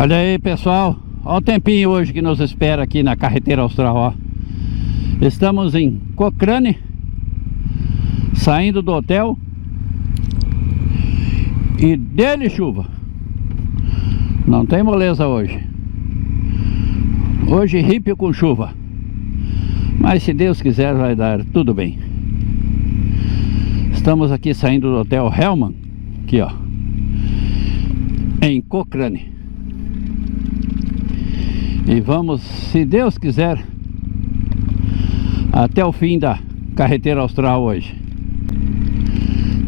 Olha aí, pessoal, olha o tempinho hoje que nos espera aqui na carretera austral, ó. Estamos em Cochrane, saindo do hotel, e dele chuva. Não tem moleza hoje. Hoje ripio com chuva, mas se Deus quiser vai dar tudo bem. Estamos aqui saindo do hotel Hellman, aqui ó, em Cochrane. E vamos, se Deus quiser, até o fim da carretera austral hoje.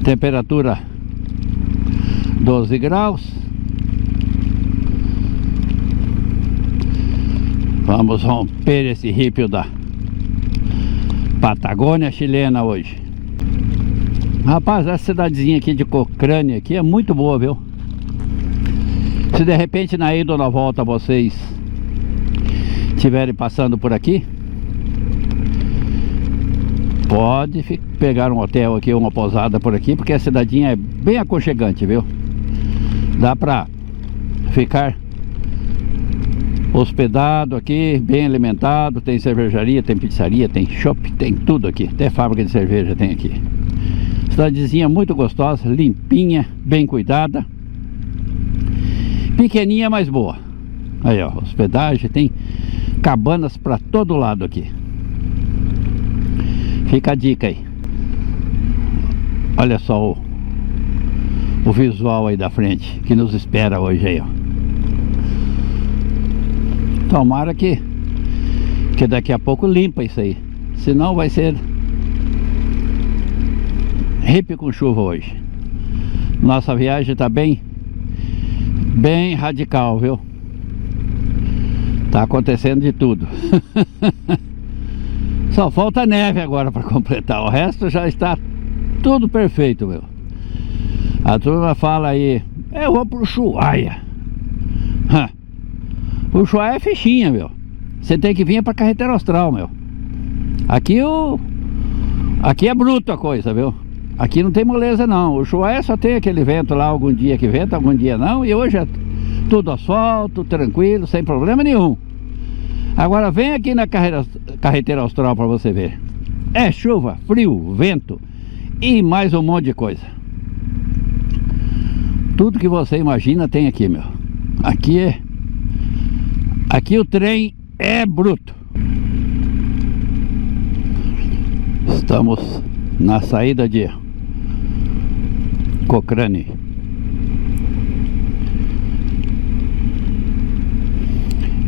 Temperatura 12 graus. Vamos romper esse ripio da Patagônia chilena hoje. Rapaz, essa cidadezinha aqui de Cochrane aqui é muito boa, viu? Se de repente na ida ou na volta vocês estiverem passando por aqui, pode pegar um hotel aqui, uma pousada por aqui, porque a cidadinha é bem aconchegante, viu? Dá pra ficar hospedado aqui, bem alimentado. Tem cervejaria, tem pizzaria, tem shopping, tem tudo aqui. Até fábrica de cerveja tem aqui. Cidadezinha muito gostosa, limpinha, bem cuidada. Pequeninha, mas boa. Aí ó, hospedagem, tem cabanas pra todo lado aqui. Fica a dica aí. Olha só o visual aí da frente que nos espera hoje aí, ó. Tomara que daqui a pouco limpa isso aí. Senão vai ser ripio com chuva hoje. Nossa viagem tá bem radical, viu? Tá acontecendo de tudo. Só falta neve agora para completar. O resto já está tudo perfeito, meu. A turma fala aí, eu vou pro Ushuaia. O Ushuaia é fichinha, meu. Você tem que vir pra carretera austral, meu. Aqui é bruto a coisa, viu? Aqui não tem moleza não. O Ushuaia só tem aquele vento lá, algum dia que venta, algum dia não. E hoje é tudo asfalto, tranquilo, sem problema nenhum. Agora vem aqui na carretera austral para você ver. É chuva, frio, vento e mais um monte de coisa. Tudo que você imagina tem aqui, meu. Aqui o trem é bruto. Estamos na saída de Cochrane.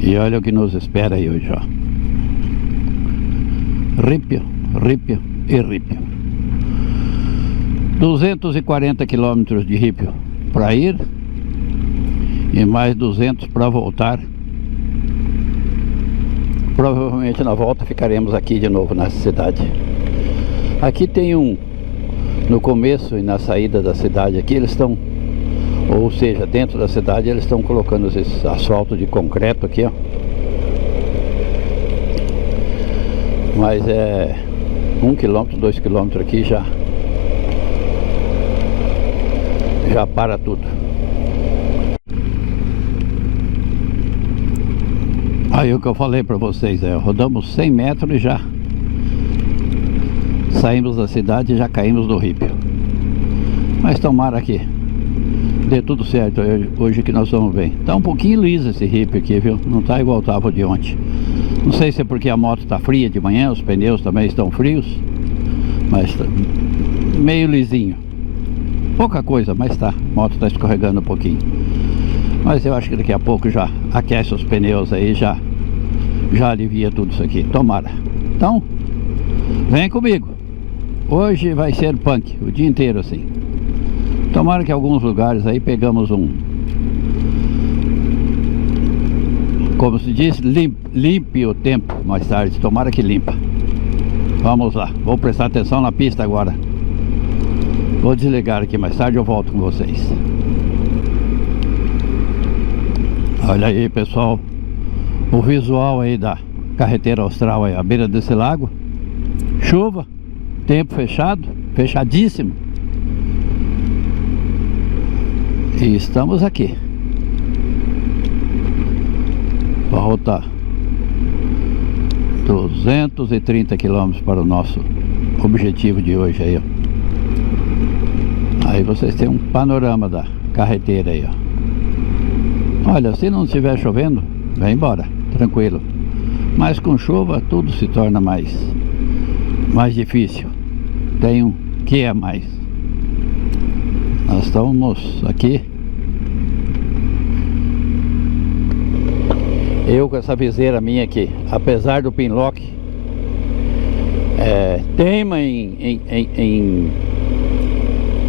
E olha o que nos espera aí hoje, ó. Ripio, ripio e ripio. 240 quilômetros de ripio para ir e mais 200 para voltar. Provavelmente na volta ficaremos aqui de novo nessa cidade. Aqui tem no começo e na saída da cidade aqui eles estão, ou seja, dentro da cidade eles estão colocando esse asfalto de concreto aqui, ó. Mas é 1 quilômetro, 2 quilômetros aqui já para tudo. Aí o que eu falei para vocês rodamos 100 metros e já saímos da cidade e já caímos no ripio. Mas tomara que dê tudo certo hoje que nós vamos bem. Tá um pouquinho liso esse ripio aqui, viu? Não tá igual tava de ontem. Não sei se é porque a moto tá fria de manhã, os pneus também estão frios, mas tá meio lisinho. Pouca coisa, mas tá. A moto tá escorregando um pouquinho. Mas eu acho que daqui a pouco já aquece os pneus aí, já alivia tudo isso aqui. Tomara. Então, vem comigo. Hoje vai ser punk, o dia inteiro assim. Tomara que em alguns lugares aí pegamos como se diz, limpe o tempo mais tarde. Tomara que limpa. Vamos lá, vou prestar atenção na pista agora. Vou desligar aqui, mais tarde eu volto com vocês. Olha aí, pessoal, o visual aí da carretera austral aí, à beira desse lago. Chuva, tempo fechado, fechadíssimo. E estamos aqui. Falta 230 quilômetros para o nosso objetivo de hoje aí, ó. Aí vocês têm um panorama da carreteira aí, ó. Olha, se não estiver chovendo, vai embora, tranquilo. Mas com chuva tudo se torna mais difícil. Tem um que é mais. Nós estamos aqui. Eu com essa viseira minha aqui, apesar do pinlock, teima em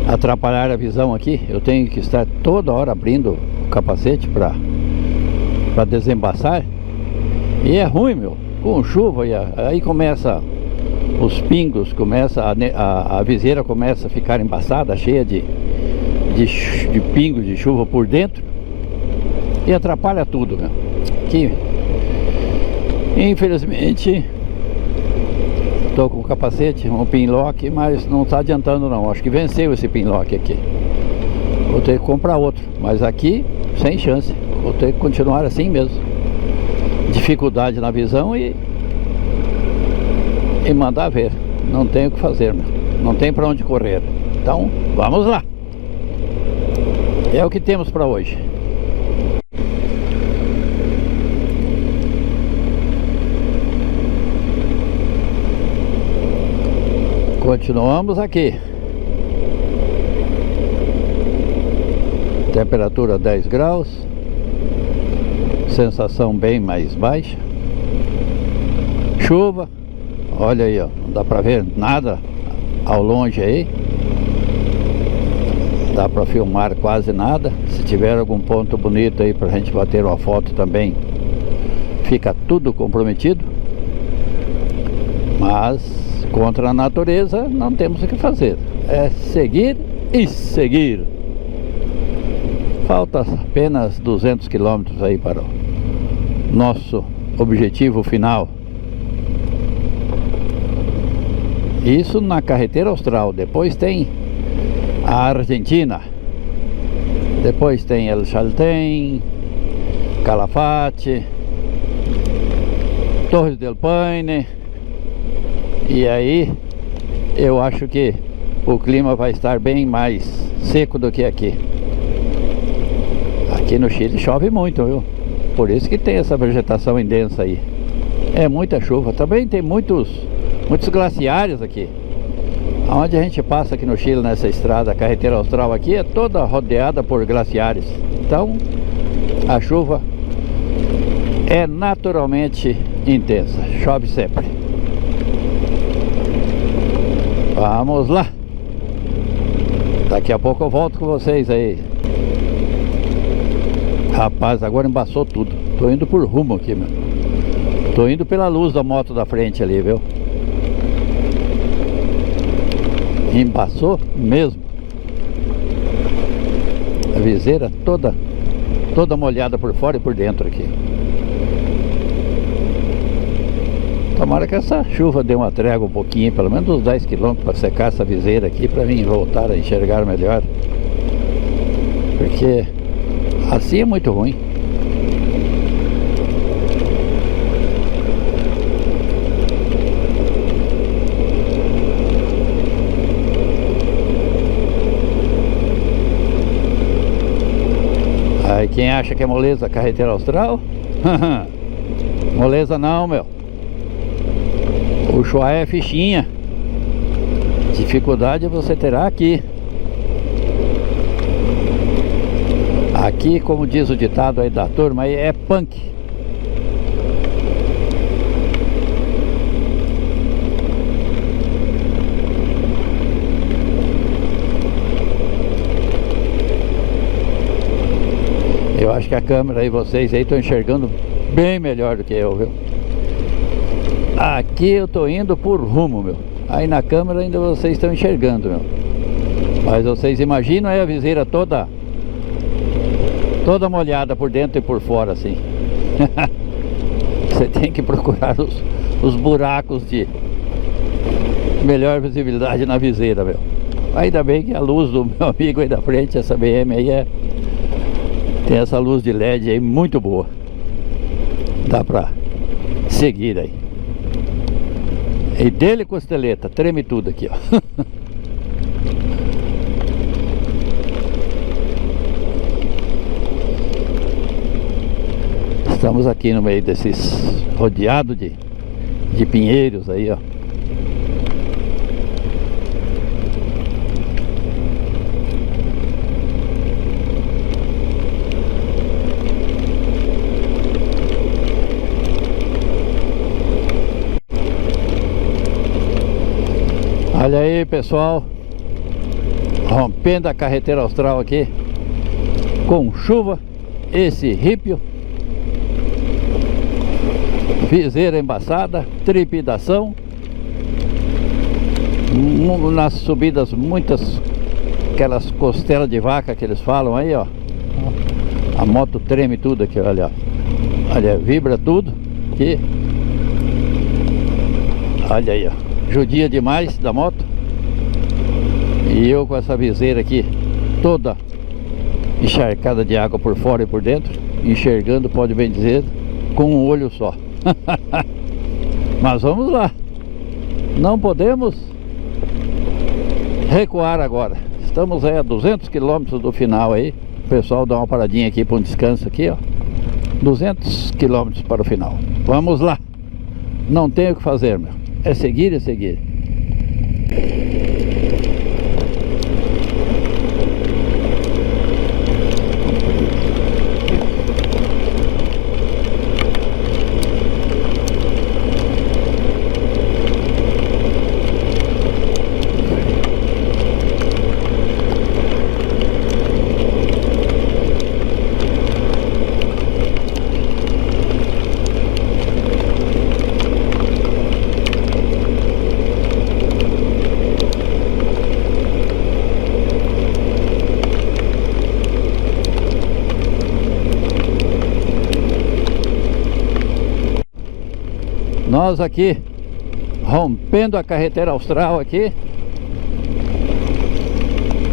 atrapalhar a visão aqui. Eu tenho que estar toda hora abrindo o capacete para desembaçar. E é ruim, meu, com chuva, aí começa os pingos, começa a viseira começa a ficar embaçada, cheia de pingos de chuva por dentro, e atrapalha tudo, meu. Aqui, infelizmente, estou com o capacete, um pinlock, mas não está adiantando não. Acho que venceu esse pinlock aqui. Vou ter que comprar outro, mas aqui sem chance. Vou ter que continuar assim mesmo. Dificuldade na visão e mandar ver. Não tem o que fazer, meu. Não tem para onde correr. Então, vamos lá. É o que temos para hoje. Continuamos aqui. Temperatura 10 graus. Sensação bem mais baixa. Chuva. Olha aí, ó. Não dá pra ver nada ao longe aí. Dá pra filmar quase nada. Se tiver algum ponto bonito aí pra gente bater uma foto também, fica tudo comprometido. Mas contra a natureza não temos o que fazer. É seguir e seguir. Falta apenas 200 quilômetros aí para o nosso objetivo final. Isso na carretera austral. Depois tem a Argentina. Depois tem El Chaltén, Calafate, Torres del Paine. E aí eu acho que o clima vai estar bem mais seco do que aqui. Aqui no Chile chove muito, viu? Por isso que tem essa vegetação intensa aí. É muita chuva. Também tem muitos glaciares aqui. Onde a gente passa aqui no Chile, nessa estrada, a carretera austral aqui, é toda rodeada por glaciares. Então a chuva é naturalmente intensa. Chove sempre. Vamos lá. Daqui a pouco eu volto com vocês aí. Rapaz, agora embaçou tudo. Tô indo por rumo aqui, meu. Tô indo pela luz da moto da frente ali, viu? Embaçou mesmo. A viseira toda molhada por fora e por dentro aqui. Tomara que essa chuva dê uma trégua um pouquinho, pelo menos uns 10 km para secar essa viseira aqui, para mim voltar a enxergar melhor. Porque assim é muito ruim. Aí quem acha que é moleza a carretera austral? Moleza não, meu. O Ushuaia é fichinha. Dificuldade você terá aqui. Aqui, como diz o ditado aí da turma, aí é punk. Eu acho que a câmera aí, vocês aí estão enxergando bem melhor do que eu, viu? Aqui eu tô indo por rumo, meu. Aí na câmera ainda vocês estão enxergando, meu. Mas vocês imaginam aí a viseira toda molhada por dentro e por fora, assim. Você tem que procurar os buracos de melhor visibilidade na viseira, meu. Ainda bem que a luz do meu amigo aí da frente, essa BM aí, tem essa luz de LED aí muito boa. Dá pra seguir aí. E dele costeleta, treme tudo aqui, ó. Estamos aqui no meio desses rodeado de pinheiros aí, ó. Olha aí, pessoal, rompendo a carretera austral aqui com chuva, esse rípio, viseira embaçada, trepidação, nas subidas muitas, aquelas costelas de vaca que eles falam aí, ó. A moto treme tudo aqui, olha, olha, vibra tudo aqui. Olha aí, ó, judia demais da moto. E eu com essa viseira aqui toda encharcada de água por fora e por dentro, enxergando, pode bem dizer, com um olho só. Mas vamos lá, não podemos recuar agora. Estamos aí a 200 km do final aí. O pessoal dá uma paradinha aqui para um descanso aqui, ó. 200 km para o final. Vamos lá, não tem o que fazer, meu. É seguir, é seguir. Nós aqui rompendo a carretera austral aqui,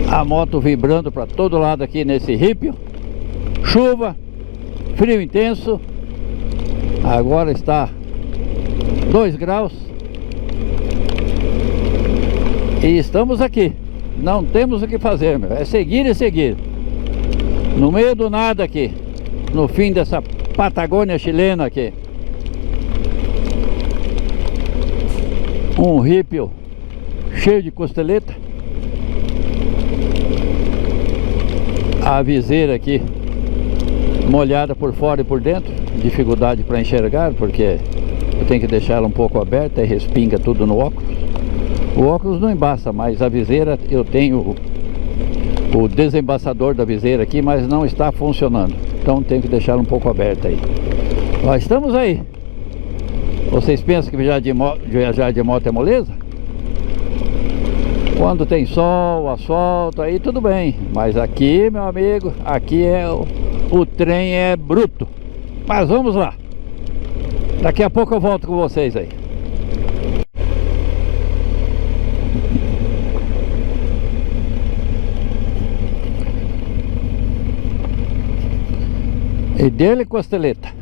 a moto vibrando para todo lado aqui nesse rípio, chuva, frio intenso. Agora está 2 graus e estamos aqui, não temos o que fazer, meu. É seguir e seguir no meio do nada aqui, no fim dessa Patagônia chilena aqui. Um rípio cheio de costeleta. A viseira aqui molhada por fora e por dentro. Dificuldade para enxergar, porque eu tenho que deixar ela um pouco aberta e respinga tudo no óculos. O óculos não embaça, mas a viseira, eu tenho o desembaçador da viseira aqui, mas não está funcionando. Então tenho que deixar ela um pouco aberta aí. Nós estamos aí. Vocês pensam que viajar de moto é moleza? Quando tem sol, asfalto, aí tudo bem. Mas aqui, meu amigo, aqui o trem é bruto. Mas vamos lá. Daqui a pouco eu volto com vocês aí. E dele costeleta.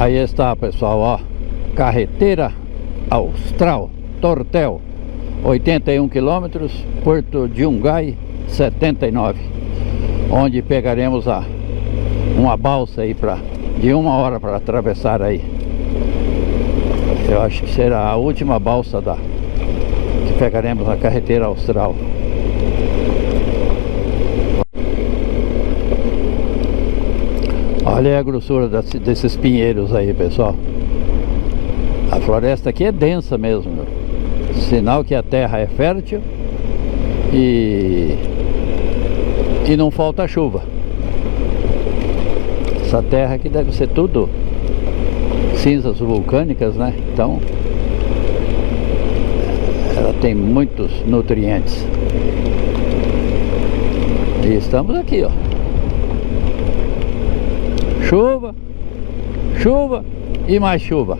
Aí está, pessoal, ó, carretera Austral, Tortel, 81 quilômetros, Porto de Ungai, 79, onde pegaremos uma balsa aí de 1 hora para atravessar aí. Eu acho que será a última balsa que pegaremos na carretera Austral. Olha a grossura desses pinheiros aí, pessoal. A floresta aqui é densa mesmo, meu. Sinal que a terra é fértil e não falta chuva. Essa terra aqui deve ser tudo cinzas vulcânicas, né? Então ela tem muitos nutrientes. E estamos aqui, ó. Chuva, chuva e mais chuva.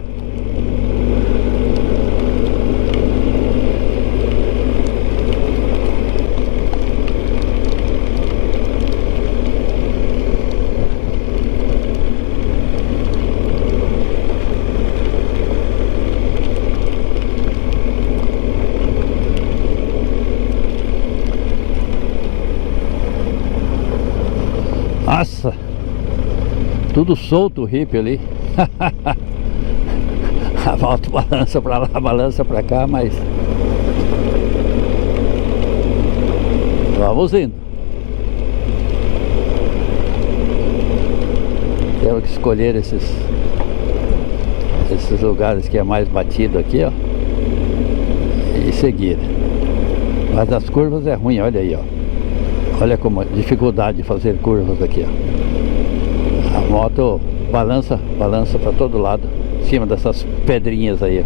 Nossa, tudo solto o hippie ali. A moto balança pra lá, balança pra cá, mas vamos indo. Temos que escolher esses lugares que é mais batido aqui, ó, e seguir. Mas as curvas é ruim, olha aí, ó. Olha como a dificuldade de fazer curvas aqui, ó. A moto balança para todo lado, em cima dessas pedrinhas aí, ó.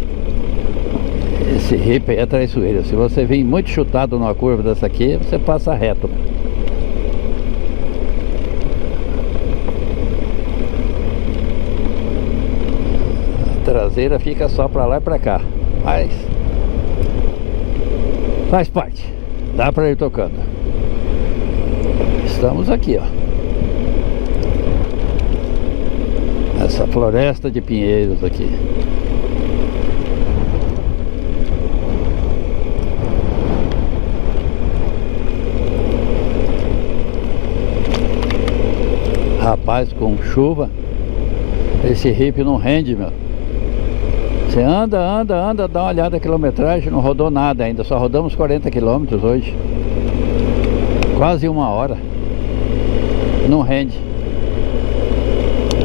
Esse hippie aí é traiçoeiro. Se você vir muito chutado numa curva dessa aqui, você passa reto. A traseira fica só para lá e para cá, mas faz parte, dá para ir tocando. Estamos aqui, ó, essa floresta de pinheiros aqui. Rapaz, com chuva esse hippie não rende, meu. Você anda, dá uma olhada na quilometragem, não rodou nada ainda, só rodamos 40 quilômetros hoje. Quase 1 hora. Não rende.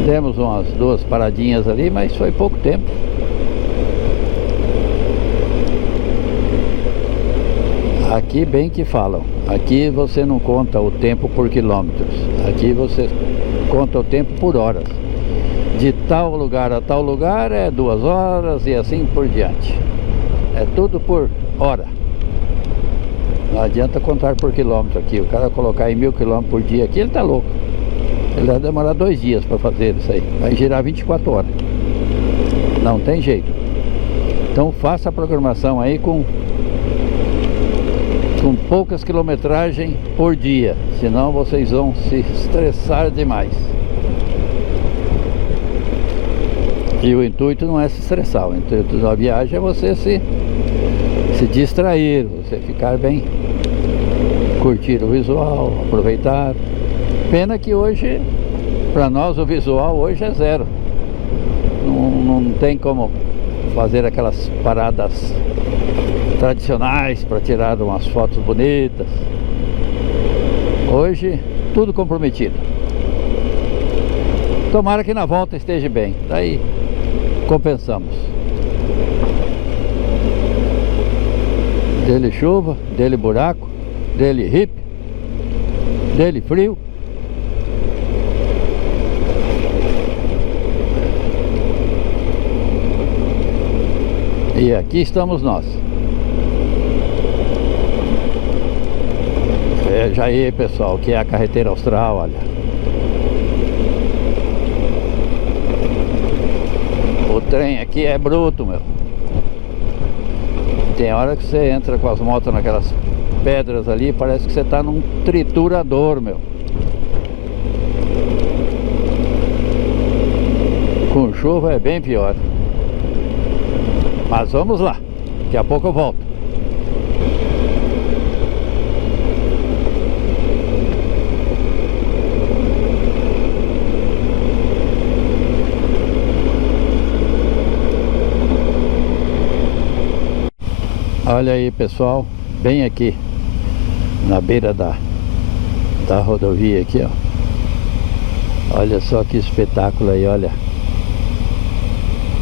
Demos umas 2 paradinhas ali, mas foi pouco tempo. Aqui bem que falam, aqui você não conta o tempo por quilômetros, aqui você conta o tempo por horas. De tal lugar a tal lugar é 2 horas e assim por diante. É tudo por hora. Não adianta contar por quilômetro aqui. O cara colocar em 1000 quilômetros por dia aqui, ele tá louco. Ele vai demorar 2 dias para fazer isso aí. Vai girar 24 horas. Não tem jeito. Então faça a programação aí com poucas quilometragens por dia. Senão vocês vão se estressar demais. E o intuito não é se estressar. O intuito da viagem é você se distrair, você ficar bem, curtir o visual, aproveitar. Pena que hoje, para nós, o visual hoje é zero. Não tem como fazer aquelas paradas tradicionais para tirar umas fotos bonitas. Hoje, tudo comprometido. Tomara que na volta esteja bem, daí compensamos. Dele chuva, dele buraco, dele hippie, dele frio. E aqui estamos nós. Veja aí, pessoal, que é a carretera Austral, olha. O trem aqui é bruto, meu. Tem hora que você entra com as motos naquelas pedras ali, parece que você está num triturador, meu. Com chuva é bem pior. Mas vamos lá, daqui a pouco eu volto. Olha aí, pessoal, bem aqui na beira da rodovia aqui, ó. Olha só que espetáculo aí, olha.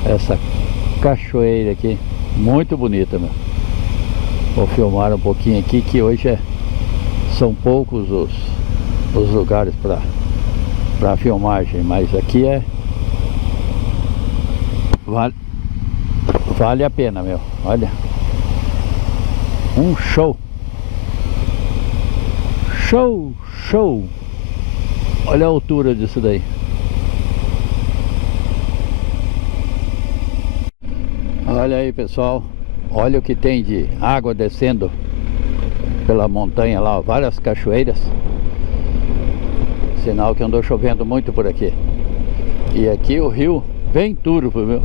Essa cachoeira aqui, muito bonita, meu. Vou filmar um pouquinho aqui, que hoje são poucos os lugares para filmagem, mas aqui vale a pena, meu. Olha, um show, show. Olha a altura disso daí. Olha aí, pessoal, olha o que tem de água descendo pela montanha lá, ó, várias cachoeiras. Sinal que andou chovendo muito por aqui. E aqui o rio bem turvo, viu?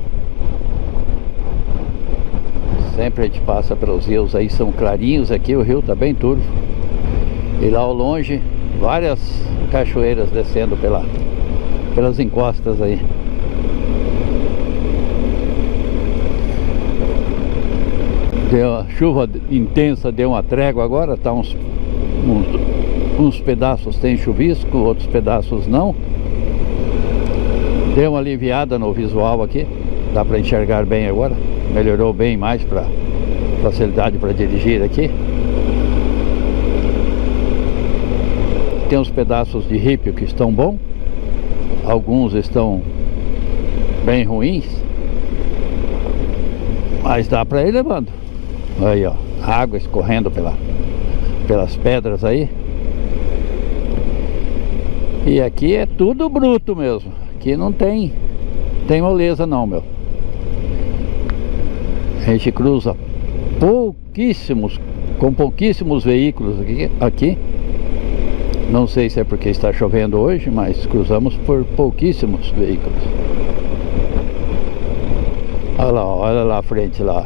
Sempre a gente passa pelos rios aí, são clarinhos. Aqui o rio tá bem turvo. E lá ao longe, várias cachoeiras descendo pelas encostas aí. A chuva intensa deu uma trégua agora, tá uns pedaços tem chuvisco, outros pedaços não. Deu uma aliviada no visual aqui, dá para enxergar bem agora, melhorou bem mais para facilidade para dirigir aqui. Tem uns pedaços de ripio que estão bons, alguns estão bem ruins, mas dá para ir levando. Aí, ó, água escorrendo pelas pedras aí. E aqui é tudo bruto mesmo. Aqui não tem moleza não, meu. A gente cruza com pouquíssimos veículos aqui. Não sei se é porque está chovendo hoje, mas cruzamos por pouquíssimos veículos. Olha lá à frente lá.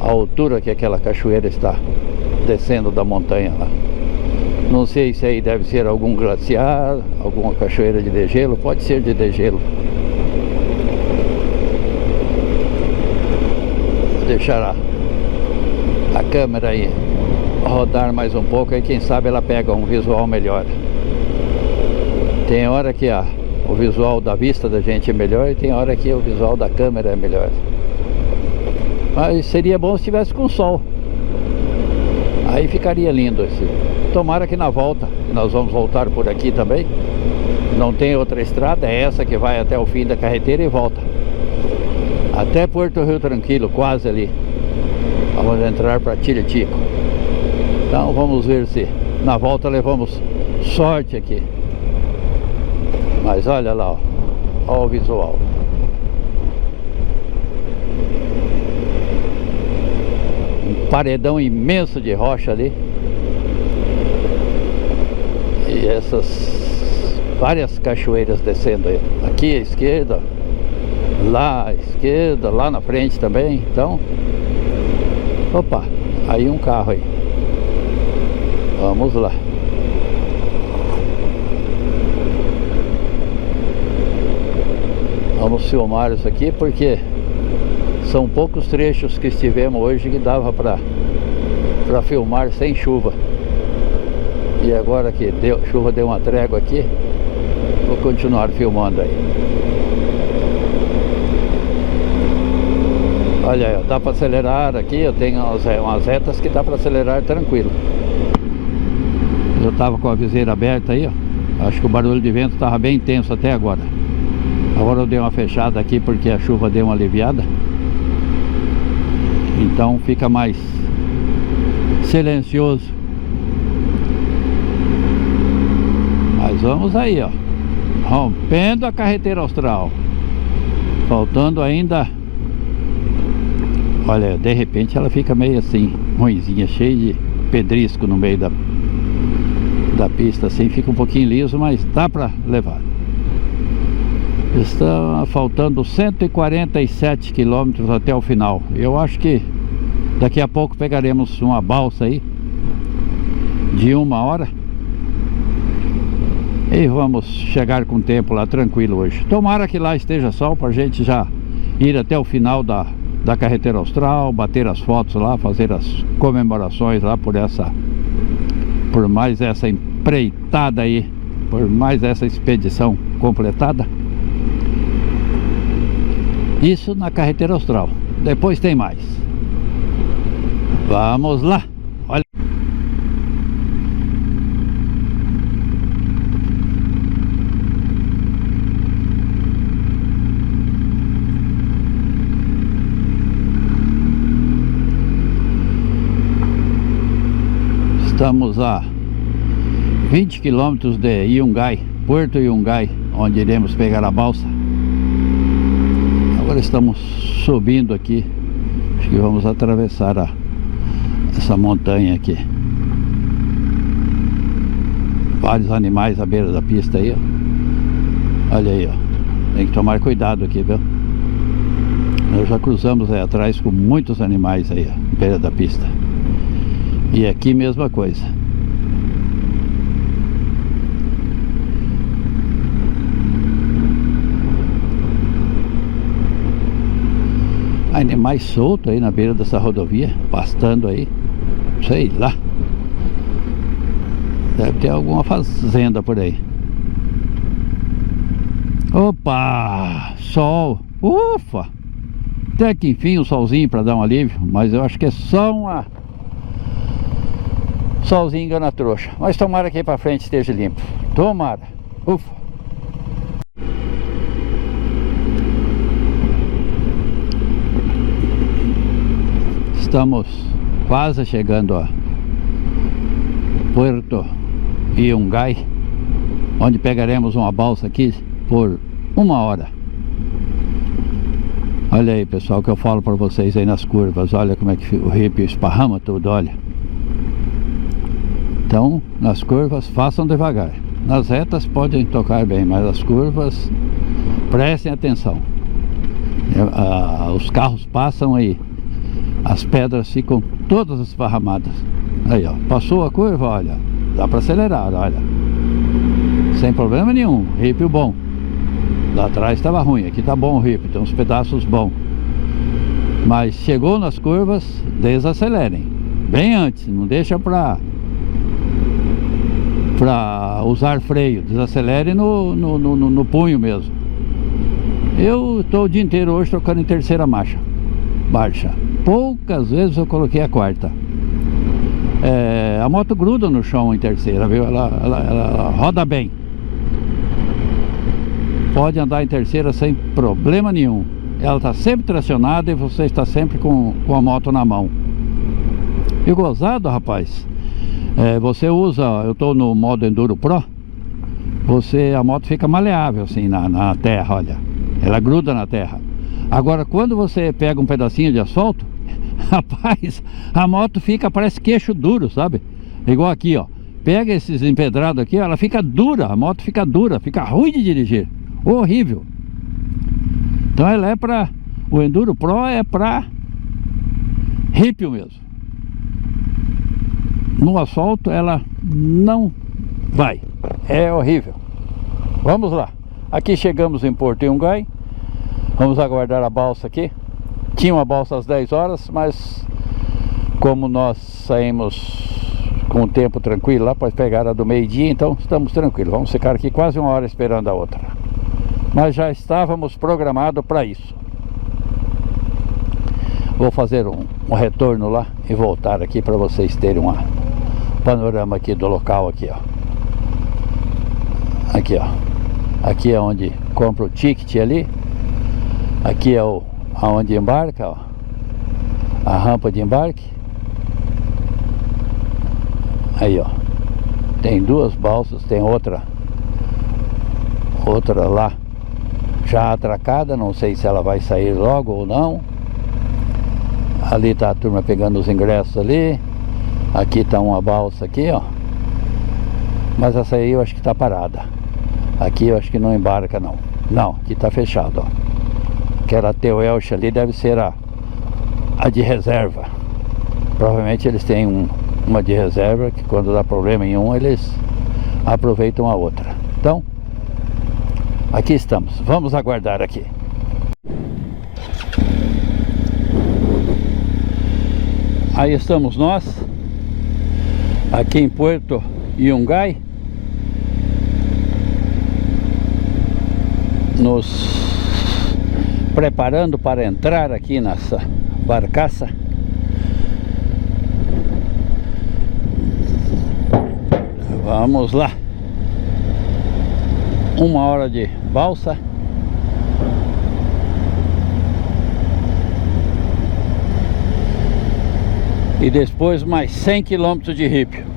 A altura que aquela cachoeira está descendo da montanha lá. Não sei se aí deve ser algum glaciar, alguma cachoeira de degelo, pode ser de degelo. Vou deixar a câmera aí rodar mais um pouco, aí quem sabe ela pega um visual melhor. Tem hora que o visual da vista da gente é melhor e tem hora que o visual da câmera é melhor. Mas seria bom se estivesse com sol. Aí ficaria lindo esse. Tomara que na volta, que nós vamos voltar por aqui também. Não tem outra estrada, é essa que vai até o fim da carreteira e volta. Até Porto Rio Tranquilo, quase ali. Vamos entrar para Tiritico. Então vamos ver se na volta levamos sorte aqui. Mas olha lá, ó. Olha o visual. Paredão imenso de rocha ali. E essas várias cachoeiras descendo aí. Aqui à esquerda, lá à esquerda, lá na frente também. Então, opa, aí um carro aí. Vamos lá. Vamos filmar isso aqui porque são poucos trechos que estivemos hoje que dava para filmar sem chuva. E agora que chuva deu uma trégua aqui, vou continuar filmando aí. Olha aí, dá para acelerar aqui, eu tenho umas retas que dá para acelerar tranquilo. Eu estava com a viseira aberta aí, ó. Acho que o barulho de vento estava bem intenso até agora. Agora eu dei uma fechada aqui porque a chuva deu uma aliviada. Então fica mais silencioso. Mas vamos aí, ó, rompendo a carreteira austral. Faltando ainda. Olha, de repente ela fica meio assim, ruinzinha, cheia de pedrisco no meio da pista assim, fica um pouquinho liso, mas dá pra levar. Está faltando 147 quilômetros até o final. Eu acho que daqui a pouco pegaremos uma balsa aí de 1 hora e vamos chegar com o tempo lá tranquilo hoje. Tomara que lá esteja sol para a gente já ir até o final da carretera austral, bater as fotos lá, fazer as comemorações lá por mais essa empreitada aí, por mais essa expedição completada. Isso na carretera austral. Depois tem mais. Vamos lá. Olha. Estamos a 20 quilômetros de Yungay, Porto Yungay, onde iremos pegar a balsa. Agora estamos subindo aqui. Acho que vamos atravessar essa montanha aqui. Vários animais à beira da pista aí, ó. Olha aí, ó. Tem que tomar cuidado aqui, viu? Nós já cruzamos aí atrás com muitos animais aí, ó, à beira da pista. E aqui mesma coisa. Animais soltos aí na beira dessa rodovia, pastando aí, sei lá. Deve ter alguma fazenda por aí. Opa! Sol! Ufa! Até que enfim o solzinho para dar um alívio, mas eu acho que é só uma... solzinho engana trouxa. Mas tomara que aí pra frente esteja limpo. Tomara! Ufa! Estamos quase chegando a Porto Yungay, onde pegaremos uma balsa aqui por 1 hora. Olha aí, pessoal, que eu falo para vocês aí nas curvas. Olha como é que o ripio esparrama tudo, olha. Então, nas curvas, façam devagar. Nas retas podem tocar bem, mas as curvas, prestem atenção. Os carros passam aí, as pedras ficam todas esparramadas. Aí, ó, passou a curva, olha, dá para acelerar, olha, sem problema nenhum, ripio bom. Lá atrás estava ruim, aqui tá bom o ripio, tem uns pedaços bons. Mas chegou nas curvas, desacelerem bem antes, não deixa para usar freio, desacelere no punho mesmo. Eu estou o dia inteiro hoje trocando em terceira marcha. Poucas vezes eu coloquei a quarta. A moto gruda no chão em terceira, viu? Ela roda bem. Pode andar em terceira sem problema nenhum. Ela está sempre tracionada e você está sempre com a moto na mão. E gozado, rapaz. Você usa, eu estou no modo Enduro Pro. A moto fica maleável assim na terra, olha. Ela gruda na terra. Agora, quando você pega um pedacinho de asfalto, rapaz, a moto parece queixo duro, sabe? Igual aqui, ó. Pega esses empedrados aqui, ó, ela fica dura, a moto fica dura, fica ruim de dirigir. Horrível. Então ela o Enduro Pro é pra ripio mesmo. No asfalto ela não vai. É horrível. Vamos lá. Aqui chegamos em Porto Yungay. Vamos aguardar a balsa aqui. Tinha uma balsa às 10 horas, mas como nós saímos com o tempo tranquilo lá para pegar a do meio-dia, então estamos tranquilos. Vamos ficar aqui quase 1 hora esperando a outra. Mas já estávamos programados para isso. Vou fazer um retorno lá e voltar aqui para vocês terem um panorama aqui do local aqui, ó. Aqui, ó. Aqui é onde compra o ticket ali. Aqui é aonde embarca, ó. A rampa de embarque. Aí, ó. Tem 2 balsas, tem outra lá já atracada, não sei se ela vai sair logo ou não. Ali tá a turma pegando os ingressos ali. Aqui tá uma balsa aqui, ó. Mas essa aí eu acho que tá parada. Aqui eu acho que não embarca não. Não, aqui tá fechado, ó. Aquela Teuelch ali deve ser a de reserva. Provavelmente eles têm uma de reserva que quando dá problema em um, eles aproveitam a outra. Então, aqui estamos. Vamos aguardar aqui. Aí estamos nós, aqui em Puerto Yungay, nos preparando para entrar aqui nessa barcaça. Vamos lá. 1 hora de balsa. E depois mais 100 km de rípio.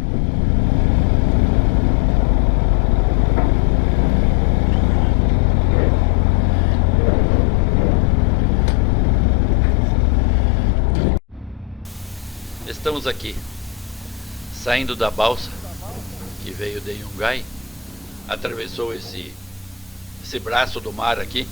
Estamos aqui, saindo da balsa que veio de Yungay, atravessou esse braço do mar aqui.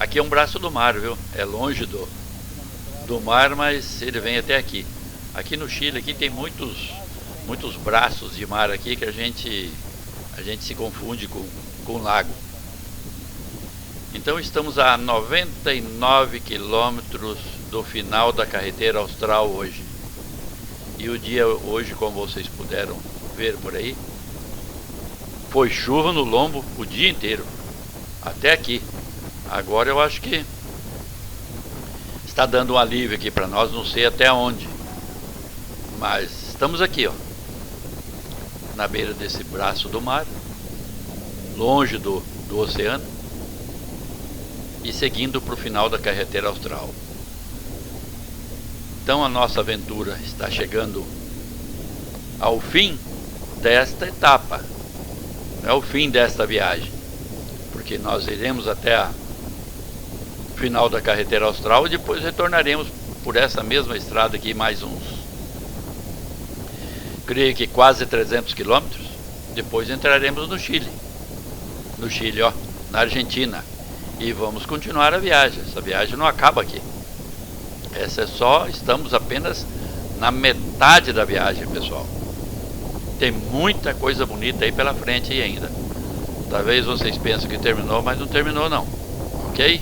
Aqui é um braço do mar, viu? É longe do mar, mas ele vem até aqui. Aqui no Chile aqui tem muitos braços de mar aqui que a gente se confunde com lago. Então estamos a 99 quilômetros do final da carretera austral hoje. E o dia hoje, como vocês puderam ver por aí, foi chuva no lombo o dia inteiro, até aqui. Agora eu acho que está dando um alívio aqui para nós, não sei até onde, mas estamos aqui, ó, na beira desse braço do mar, longe do oceano, e seguindo para o final da carretera austral. Então a nossa aventura está chegando ao fim desta etapa, é o fim desta viagem, porque nós iremos até o final da carretera austral e depois retornaremos por essa mesma estrada aqui mais uns, creio que quase 300 quilômetros. Depois entraremos no Chile, ó, na Argentina, e vamos continuar a viagem. Essa viagem não acaba aqui. Essa é só, estamos apenas na metade da viagem, pessoal. Tem muita coisa bonita aí pela frente ainda. Talvez vocês pensem que terminou, mas não terminou não. Ok?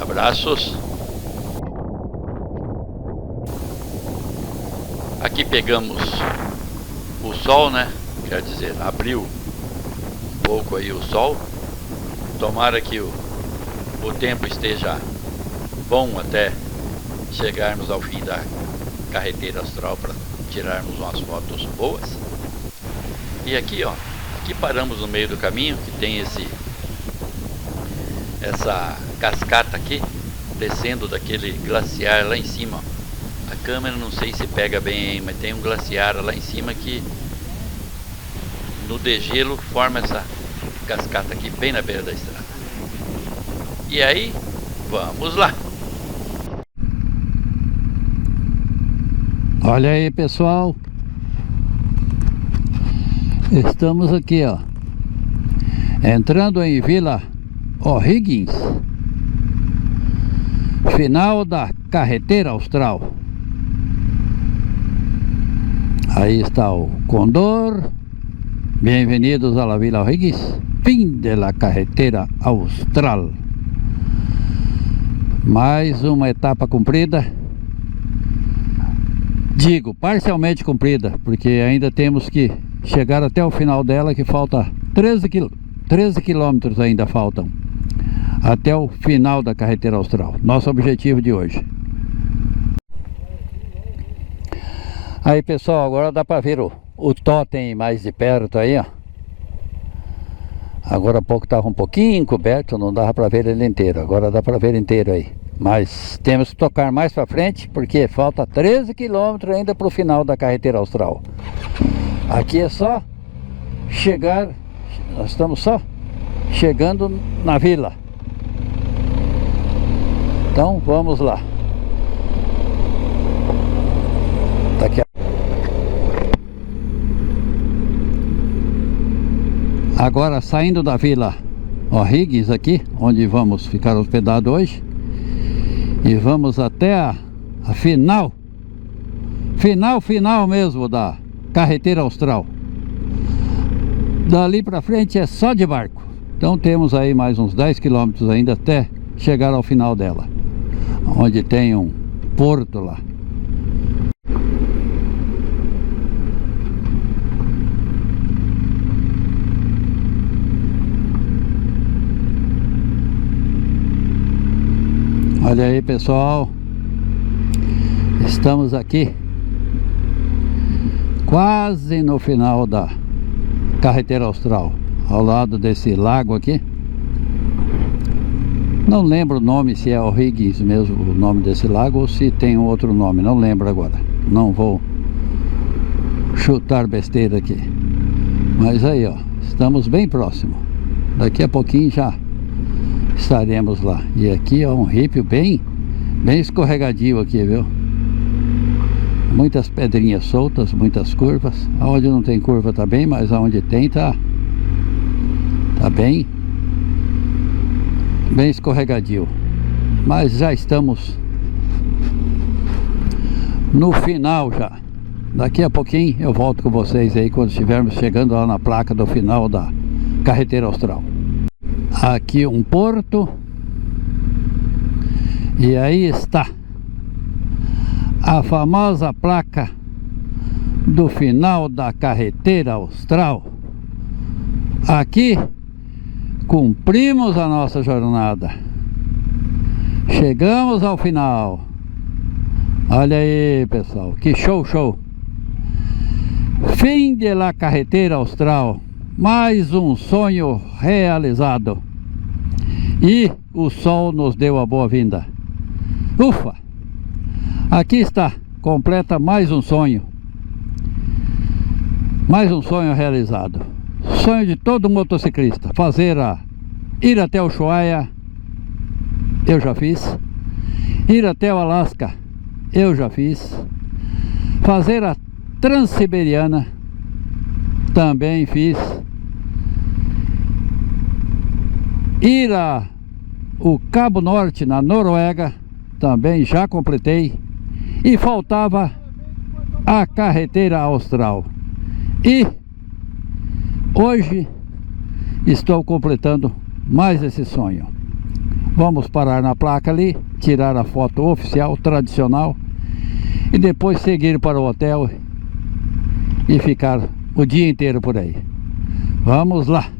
Abraços. Aqui pegamos o sol, né? Quer dizer, abriu um pouco aí o sol. Tomara que o tempo esteja bom até chegarmos ao fim da carretera austral para tirarmos umas fotos boas. E aqui, ó, aqui paramos no meio do caminho, que tem essa cascata aqui, descendo daquele glaciar lá em cima. A câmera não sei se pega bem aí, mas tem um glaciar lá em cima que no degelo forma essa cascata aqui bem na beira da estrada. E aí, vamos lá. Olha aí, pessoal, estamos aqui, ó, entrando em Vila O'Higgins, final da carretera austral. Aí está o Condor. Bem-vindos a la Vila O'Higgins, fim de la carretera austral. Mais uma etapa cumprida. Digo, parcialmente cumprida, porque ainda temos que chegar até o final dela, que falta 13 quilômetros ainda faltam até o final da carretera austral. Nosso objetivo de hoje. Aí, pessoal, agora dá para ver o totem mais de perto aí, ó. Agora há pouco estava um pouquinho encoberto, não dava para ver ele inteiro. Agora dá para ver inteiro aí. Mas temos que tocar mais para frente, porque falta 13 quilômetros ainda para o final da carretera austral. Aqui é só chegar, nós estamos só chegando na vila. Então vamos lá. Daqui a... Agora saindo da Vila O'Higgins aqui, onde vamos ficar hospedados hoje, e vamos até a final mesmo da Carretera Austral. Dali pra frente é só de barco. Então temos aí mais uns 10 quilômetros ainda até chegar ao final dela, onde tem um porto lá. Olha aí, pessoal, estamos aqui quase no final da Carretera Austral, ao lado desse lago aqui. Não lembro o nome, se é O'Higgins mesmo o nome desse lago, ou se tem um outro nome, não lembro agora. Não vou chutar besteira aqui. Mas aí, ó, estamos bem próximo. Daqui a pouquinho já estaremos lá. E aqui é um rípio bem escorregadio aqui, viu? Muitas pedrinhas soltas, muitas curvas. Aonde não tem curva tá bem, mas aonde tem tá bem escorregadio. Mas já estamos no final já. Daqui a pouquinho eu volto com vocês aí quando estivermos chegando lá na placa do final da Carretera Austral. Aqui um porto, e aí está a famosa placa do final da Carretera Austral. Aqui cumprimos a nossa jornada, chegamos ao final. Olha aí, pessoal, que show! Fim de la Carretera Austral. Mais um sonho realizado. E o sol nos deu a boa-vinda. Ufa! Aqui está, completa mais um sonho. Mais um sonho realizado. Sonho de todo motociclista. Ir até o Ushuaia, eu já fiz. Ir até o Alasca, eu já fiz. Fazer a Transiberiana, também fiz. Ir ao Cabo Norte, na Noruega, também já completei. E faltava a Carretera Austral. E hoje estou completando mais esse sonho. Vamos parar na placa ali, tirar a foto oficial, tradicional, e depois seguir para o hotel e ficar o dia inteiro por aí. Vamos lá!